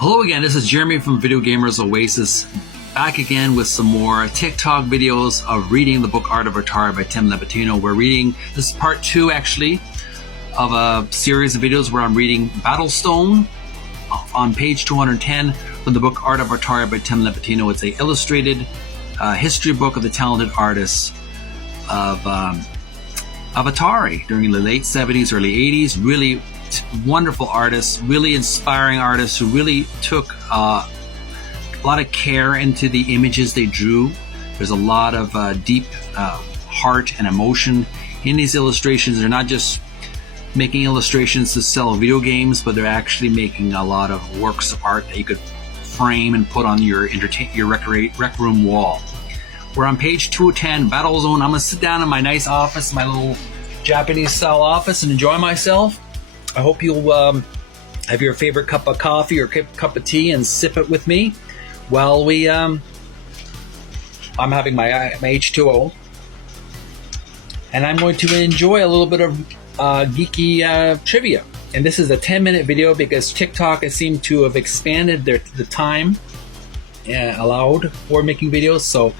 Hello again, this is Jeremy from Video Gamers Oasis, back again with some more TikTok videos of reading the book Art of Atari by Tim Lapetino. We're reading, this is part 2 actually, of a series of videos where I'm reading BATTLEZONE on page 210 from the book Art of Atari by Tim Lapetino. It's an illustrated history book of the talented artists of Atari during the late 70s, early 80s. Really wonderful artists, really inspiring artists who really took a lot of care into the images they drew. There's a lot of deep heart and emotion in these illustrations. They're not just making illustrations to sell video games, but they're actually making a lot of works of art that you could frame and put on your rec room wall. We're on page 210, BATTLEZONE. I'm going to sit down in my nice office, my little Japanese-style office, and enjoy myself. I hope you'll have your favorite cup of coffee or cup of tea and sip it with me while I'm having my H2O. And I'm going to enjoy a little bit of geeky trivia. And this is a 10-minute video because TikTok has seemed to have expanded the time allowed for making videos. So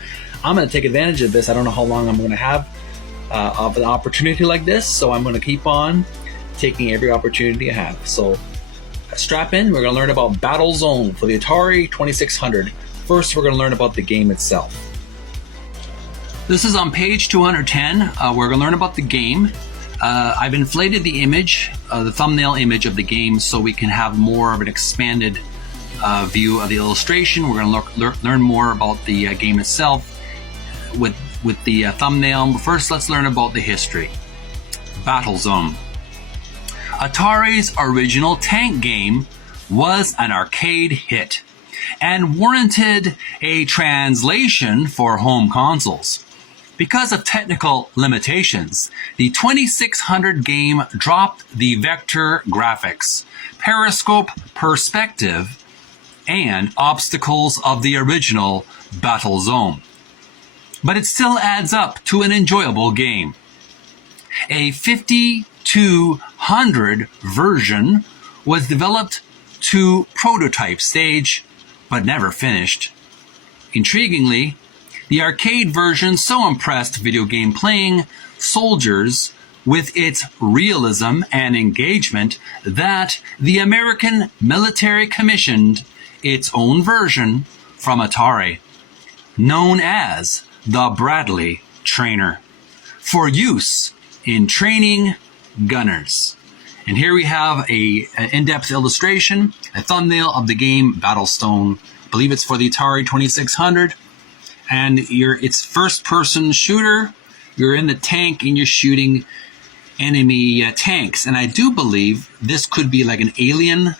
I'm going to take advantage of this. I don't know how long I'm going to have of an opportunity like this. So I'm going to keep on taking every opportunity I have. So strap in. We're going to learn about BATTLEZONE for the Atari 2600. First, we're going to learn about the game itself. This is on page 210. We're going to learn about the game. I've inflated the image, the thumbnail image of the game, so we can have more of an expanded view of the illustration. We're going to learn more about the game itself with the thumbnail. But first, let's learn about the history. BATTLEZONE. Atari's original tank game was an arcade hit and warranted a translation for home consoles. Because of technical limitations, the 2600 game dropped the vector graphics, periscope perspective, and obstacles of the original BATTLEZONE. But it still adds up to an enjoyable game. A 5200 version was developed to prototype stage, but never finished. Intriguingly, the arcade version so impressed video game playing soldiers with its realism and engagement that the American military commissioned its own version from Atari, known as the Bradley Trainer, for use in training gunners. And here we have an in-depth illustration, a thumbnail of the game BATTLEZONE. I believe it's for the Atari 2600. And it's first-person shooter. You're in the tank and you're shooting enemy tanks. And I do believe this could be like an alien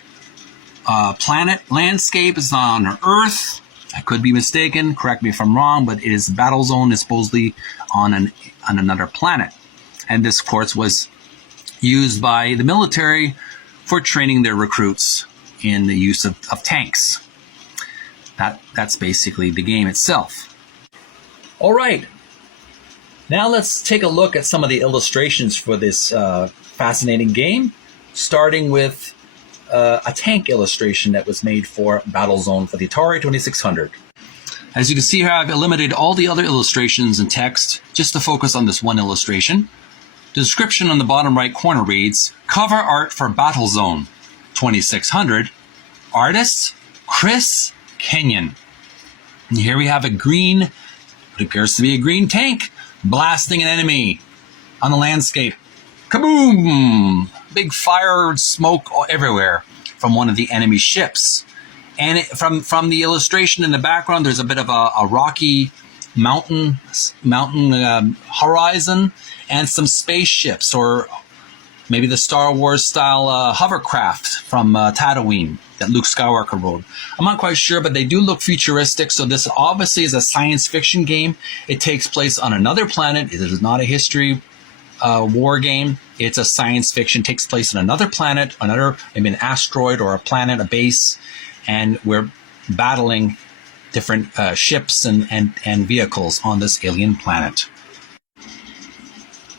planet landscape. It's not on Earth. I could be mistaken. Correct me if I'm wrong, but BATTLEZONE is supposedly on another planet. And this, of course, was used by the military for training their recruits in the use of tanks. That's basically the game itself. All right, now let's take a look at some of the illustrations for this fascinating game, starting with a tank illustration that was made for BATTLEZONE for the Atari 2600. As you can see here, I've eliminated all the other illustrations and text just to focus on this one illustration. The description on the bottom right corner reads, cover art for BATTLEZONE 2600, artist Chris Kenyon. And here we have a green, what appears to be a green tank, blasting an enemy on the landscape. Kaboom! Big fire, smoke everywhere from one of the enemy ships. And from the illustration in the background, there's a bit of a rocky mountain horizon and some spaceships, or maybe the Star Wars style hovercraft from Tatooine that Luke Skywalker rode. I'm not quite sure, but they do look futuristic. So this obviously is a science fiction game. It takes place on another planet. It is not a history war game. It's a science fiction. It takes place on another planet, maybe an asteroid or a planet, a base, and we're battling different ships and vehicles on this alien planet.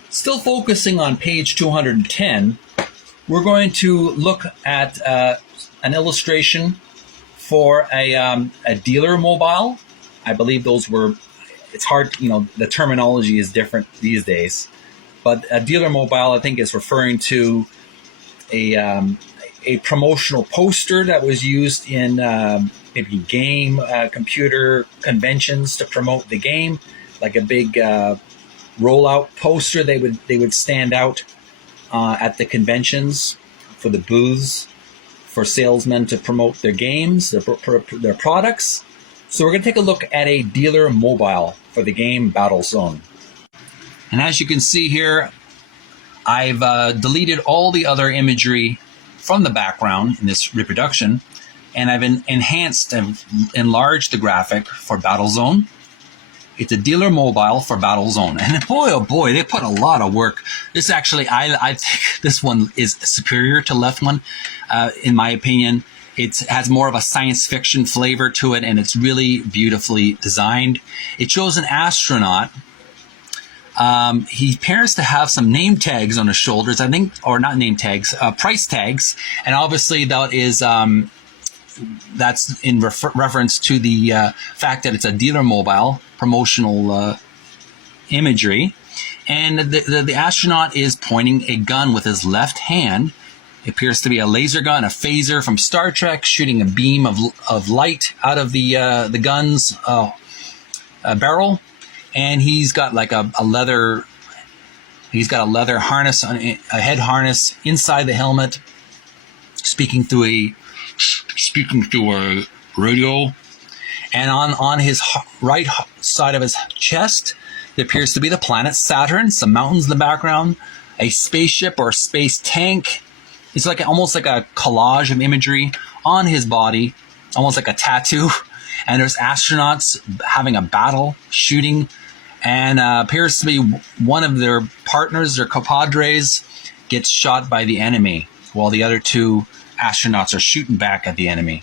Still focusing on page 210, we're going to look at an illustration for a dealer mobile. I believe those were, it's hard, the terminology is different these days. But a dealer mobile, I think, is referring to a promotional poster that was used in maybe game computer conventions to promote the game, like a big rollout poster. They would stand out at the conventions for the booths for salesmen to promote their games, their products. So we're going to take a look at a dealer mobile for the game Battlezone. And as you can see here, I've deleted all the other imagery from the background in this reproduction, and I've enhanced and enlarged the graphic for Battlezone. It's a dealer mobile for Battlezone. And boy, oh boy, they put a lot of work. This actually, I think this one is superior to left one, in my opinion. It has more of a science fiction flavor to it, and it's really beautifully designed. It shows an astronaut. He appears to have some name tags on his shoulders, I think, or not name tags, price tags. And obviously that is, that's in reference to the fact that it's a dealer mobile, promotional imagery. And the astronaut is pointing a gun with his left hand. It appears to be a laser gun, a phaser from Star Trek, shooting a beam of light out of the gun's barrel. And he's got like a leather harness, a head harness inside the helmet, speaking through a radio. And on his right side of his chest, there appears to be the planet Saturn, some mountains in the background, a spaceship or a space tank. It's like almost like a collage of imagery on his body, almost like a tattoo. And there's astronauts having a battle, shooting, and appears to be one of their partners, their compadres, gets shot by the enemy, while the other two astronauts are shooting back at the enemy.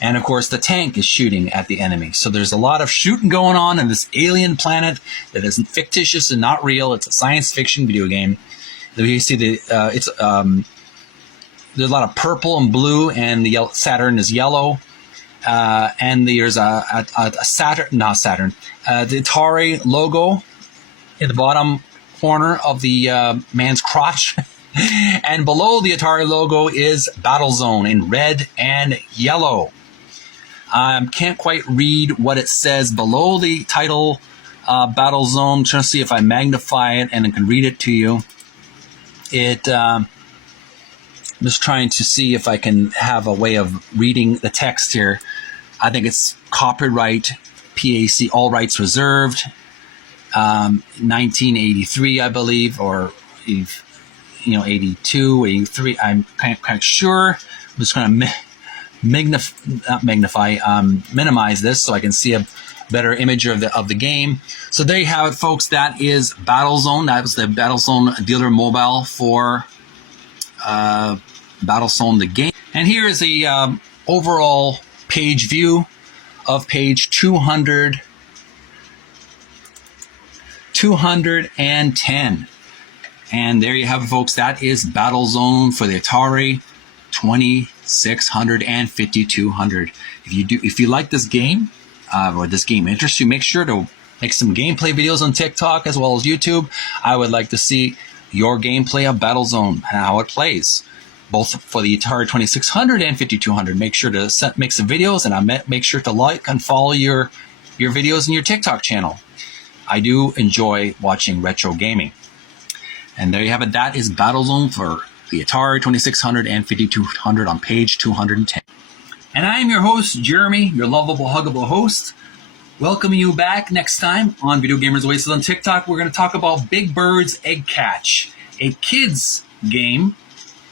And of course, the tank is shooting at the enemy. So there's a lot of shooting going on in this alien planet that isn't fictitious and not real. It's a science fiction video game. You see there's a lot of purple and blue, and the Saturn is yellow. And there's the Atari logo in the bottom corner of the man's crotch. And below the Atari logo is Battlezone in red and yellow. Can't quite read what it says below the title Battlezone. I'm trying to see if I magnify it and I can read it to you. I'm just trying to see if I can have a way of reading the text here. I think it's copyright, PAC, all rights reserved, 1983, I believe, or 82, 83. I'm kind of sure. I'm just going to minimize this so I can see a better image of the game. So there you have it, folks. That is Battlezone. That was the Battlezone dealer mobile for Battlezone the game. And here is the overall page view of page 210. And there you have it, folks. That is Battlezone for the Atari 2600 and 5200. If you like this game, or this game interests you, make sure to make some gameplay videos on TikTok as well as YouTube. I would like to see your gameplay of Battlezone and how it plays, both for the Atari 2600 and 5200. Make sure to make some videos, and make sure to like and follow your videos in your TikTok channel. I do enjoy watching retro gaming. And there you have it. That is Battlezone for the Atari 2600 and 5200 on page 210. And I am your host, Jeremy, your lovable, huggable host. Welcoming you back next time on Video Gamers Oasis on TikTok. We're going to talk about Big Bird's Egg Catch, a kids game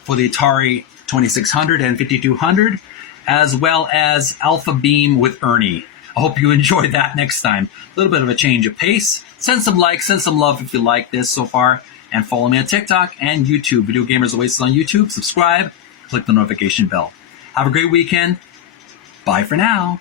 for the Atari 2600 and 5200, as well as Alpha Beam with Ernie. I hope you enjoy that next time. A little bit of a change of pace. Send some likes, send some love if you like this so far. And follow me on TikTok and YouTube. Video Gamers Oasis on YouTube. Subscribe. Click the notification bell. Have a great weekend. Bye for now.